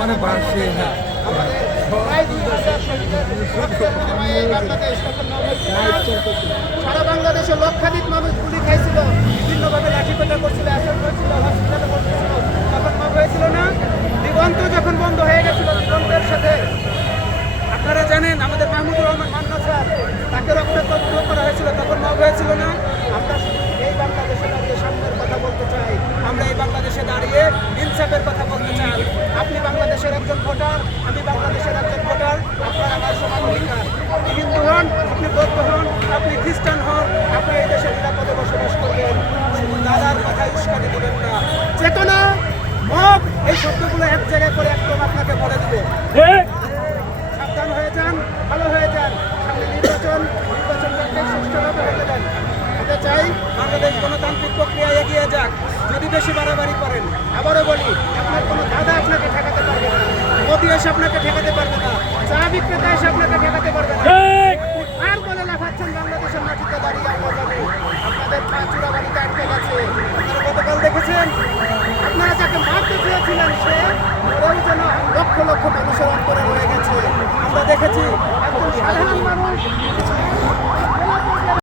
মানে বাড়ছে না আমাদের প্রায় 2,000 শহীদের রক্তের বিনিময়ে এই বাংলাদেশ তখন সারা বাংলাদেশে লক্ষাধিক মানুষ গুলি খাইছিল, বিভিন্নভাবে লাঠিপেটা করছিল, অ্যাসেট হয়েছিল, হসপিটালে ভর্তি ছিল। তখন মাফ হয়েছিল না? দিগন্ত যখন বন্ধ হয়ে গেছিল, দিগন্তের সাথে আপনারা জানেন আমাদের মাহমুদুর রহমান মান্না স্যার, তাকে রক্তাক্ত করা হয়েছিল, তখন মাফ হয়েছিল না? আমরা এই বাংলাদেশে দাঁড়িয়ে সামনের কথা বলতে চাই, আমরা এই বাংলাদেশে দাঁড়িয়ে ইনসাফের কথা বলতে চাই। আপনি বাংলাদেশের একজন ভোটার, আমি বাংলাদেশের একজন ভোটার, আপনার আমার সমান অধিকার। আপনি হিন্দু হন, আপনি বৌদ্ধ হন, আপনি খ্রিস্টান হন, আপনি এই দেশে নিরাপদে বসবাস করবেন। শুধু দাদার কথা উস্কানি দেবেন না। চেতনা, মত, এই শব্দগুলো এক জায়গায় করে একদম আপনাকে বলে দিবে। সাবধান হয়ে যান, ভালো হয়ে যান। সামনে নির্বাচনটাকে সুষ্ঠুভাবে হতে দেন। হতে চাই বাংলাদেশ গণতান্ত্রিক প্রক্রিয়া এগিয়ে যাক। যদি বেশি বাড়াবাড়ি করেন, আবারও বলি, আপনার কোনো দাদা আপনাকে ঠেকাতে পারবে না, মোদি এসে আপনাকে ঠেকাতে পারবে না, চা বিক্রেতা এসে আপনাকে ঠেকাতে পারবে না। আর বলে লাফাচ্ছেন বাংলাদেশের মাটিতে দাঁড়িয়ে, আমরা জানি আপনাদের পা চূড়াবাড়িতে আটকে গেছে। আপনারা গতকাল দেখেছেন, আপনারা যাকে মারতে চেয়েছিলেন সে মরেও যেন লক্ষ লক্ষ মানুষের অন্তরে রয়ে গেছে। আমরা দেখেছি একজন সাধারণ মানুষ